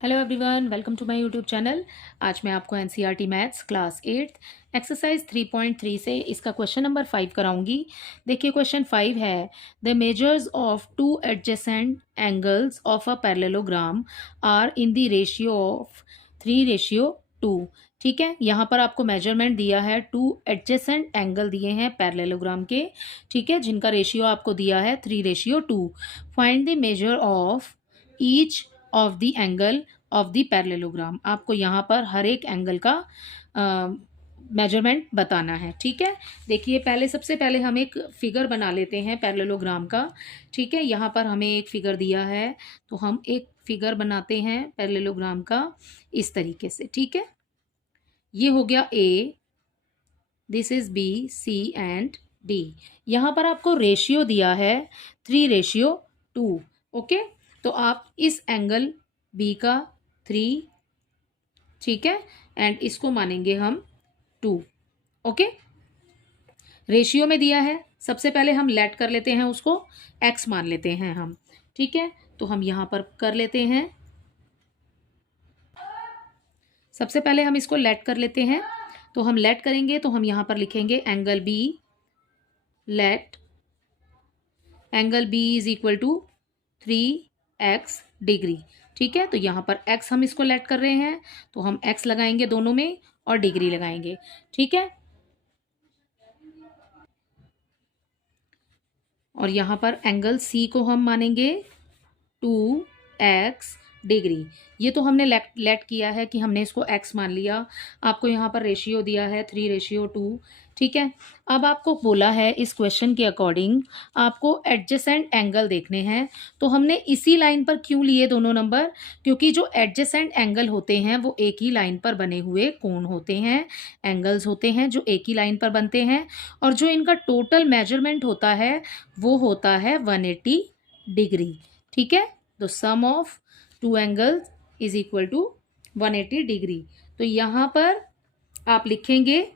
Hello everyone, welcome to my YouTube channel. आज मैं आपको एनसीईआरटी मैथ्स क्लास 8 एक्सरसाइज 3.3 से इसका क्वेश्चन नंबर 5 कराऊंगी। देखिए क्वेश्चन 5 है, the measures of two adjacent angles of a parallelogram are in the ratio of 3:2। ठीक है, यहाँ पर आपको मेजरमेंट दिया है, टू एडजेसेंट एंगल दिए हैं पैरेललोग्राम के, ठीक है, जिनका रेशियो आपको दिया है 3:2। Find the measure of each of the angle of the parallelogram. आपको यहाँ पर हर एक एंगल का मेजरमेंट बताना है। ठीक है, देखिए पहले सबसे पहले हम एक फिगर बना लेते हैं पैरेललोग्राम का। ठीक है, यहाँ पर हमें एक फिगर दिया है, तो हम एक फिगर बनाते हैं पैरेललोग्राम का इस तरीके से। ठीक है, ये हो गया A, this is B, C and D. यहाँ पर आपको रेशियो दिया है 3:2। ओके, तो आप इस एंगल बी का 3, ठीक है, एंड इसको मानेंगे हम 2। ओके, रेशियो में दिया है, सबसे पहले हम लेट कर लेते हैं, उसको एक्स मान लेते हैं हम। ठीक है, तो हम यहाँ पर कर लेते हैं, सबसे पहले हम इसको लेट कर लेते हैं। तो हम लेट करेंगे तो हम यहाँ पर लिखेंगे angle B, let angle B is equal to 3x degree. ठीक है, तो यहाँ पर x हम इसको लेट कर रहे हैं, तो हम x लगाएंगे दोनों में और डिग्री लगाएंगे। ठीक है, और यहाँ पर एंगल C को हम मानेंगे 2x डिग्री। ये तो हमने लेट किया है कि हमने इसको x मान लिया। आपको यहाँ पर रेशियो दिया है 3:2। ठीक है, अब आपको बोला है इस क्वेश्चन के अकॉर्डिंग आपको एडजेसेंट एंगल देखने हैं। तो हमने इसी लाइन पर क्यों लिए दोनों नंबर? क्योंकि जो एडजेसेंट एंगल होते हैं वो एक ही लाइन पर बने हुए कोण होते हैं, एंगल्स होते हैं जो एक ही लाइन पर बनते हैं, और जो इनका टोटल मेजरमेंट होता है वो होता है 180 डिग्री। ठीक है, तो sum of two angles is equal to 180 degree. तो यहाँ पर आप लिखेंगे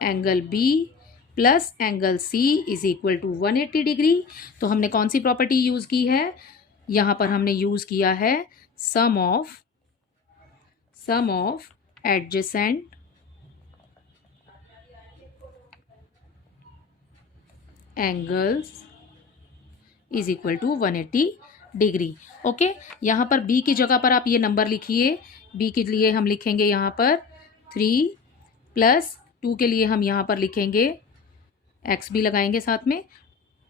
angle B plus angle C is equal to 180 degree. तो हमने कौन सी प्रॉपर्टी यूज की है? यहाँ पर हमने यूज किया है sum of adjacent angles is equal to 180 degree. Okay, यहाँ पर बी की जगह पर आप ये नंबर लिखिए। बी के लिए हम लिखेंगे यहाँ पर 3 प्लस 2 के लिए हम यहाँ पर लिखेंगे एक्स भी लगाएंगे साथ में,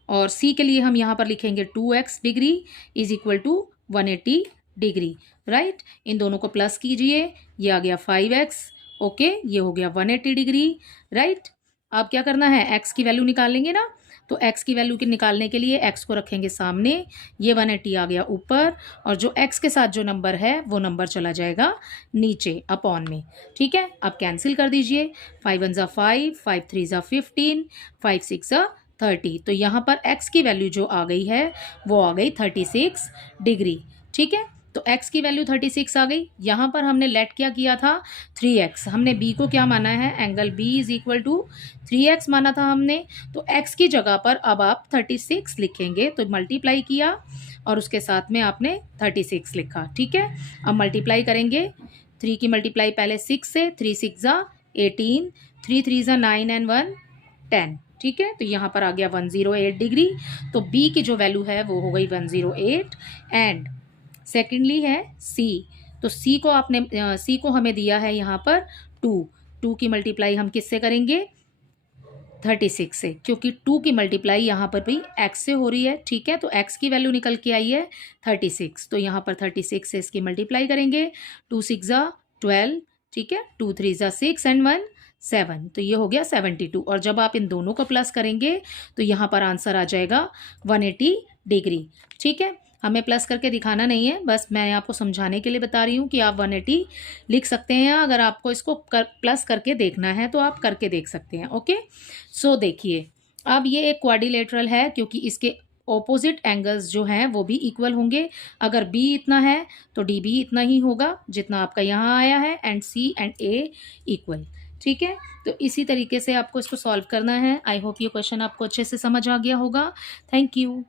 और सी के लिए हम यहाँ पर लिखेंगे 2x degree is equal to 180 degree. Right, इन दोनों को प्लस कीजिए, ये आ गया 5x। ओके, ये हो गया 180 डिग्री। राइट, अब क्या करना है, x की वैल्यू निकालेंगे ना, तो x की वैल्यू के निकालने के लिए x को रखेंगे सामने, ये 180 आ गया ऊपर, और जो x के साथ जो नंबर है वो नंबर चला जाएगा नीचे अपॉन में। ठीक है, अब कैंसिल कर दीजिए, 5 1 ज़ा 5, 5 3 ज़ा 15, 5 6 ज़ा 30। तो यहाँ पर x की वैल्यू जो आ गई है वो आ गई 36 डिग्री। ठीक है, तो x की वैल्यू 36 आ गई। यहाँ पर हमने लेट क्या किया था, 3x। हमने b को क्या माना है, angle b is equal to 3x माना था हमने। तो x की जगह पर अब आप 36 लिखेंगे, तो मल्टीप्लाई किया और उसके साथ में आपने 36 लिखा। ठीक है, अब मल्टीप्लाई करेंगे, 3 की मल्टीप्लाई पहले 6 से, 3 6 ज़ा 18, 3 3 ज़ा 9 एंड 1 10। ठीक है, तो यहाँ पर आ गया 108 डिग्री। तो b की जो वैल्यू है वो हो गई 108। एंड सेकेंडली है c, तो c को हमें दिया है यहाँ पर 2 की मल्टीप्लाई हम किससे करेंगे, 36 से, क्योंकि 2 की मल्टीप्लाई यहाँ पर भी x से हो रही है। ठीक है, तो x की वैल्यू निकल के आई है 36, तो यहाँ पर 36 से इसकी मल्टीप्लाई करेंगे, 2 6 ज़ा 12, ठीक है, 2 3 ज़ा 6 एंड 1 7, तो ये हो गया 72। और जब आप इन दोनों को प्लस करेंगे तो यहाँ पर आंसर आ जाएगा 180 डिग्री। ठीक है, हमें प्लस करके दिखाना नहीं है, बस मैं आपको समझाने के लिए बता रही हूँ कि आप 180 लिख सकते हैं। अगर आपको इसको प्लस करके देखना है तो आप करके देख सकते हैं। ओके, सो देखिए अब ये एक क्वाड्रिलेटरल है, क्योंकि इसके ऑपोजिट एंगल्स जो हैं वो भी इक्वल होंगे। अगर बी इतना है तो डी भी इतना ही होगा जितना आपका यहाँ आया है, and C and A equal. ठीक है, तो इसी तरीके से आपको इसको सॉल्व करना है। आई होप ये क्वेश्चन आपको अच्छे से समझ आ गया होगा। Thank you.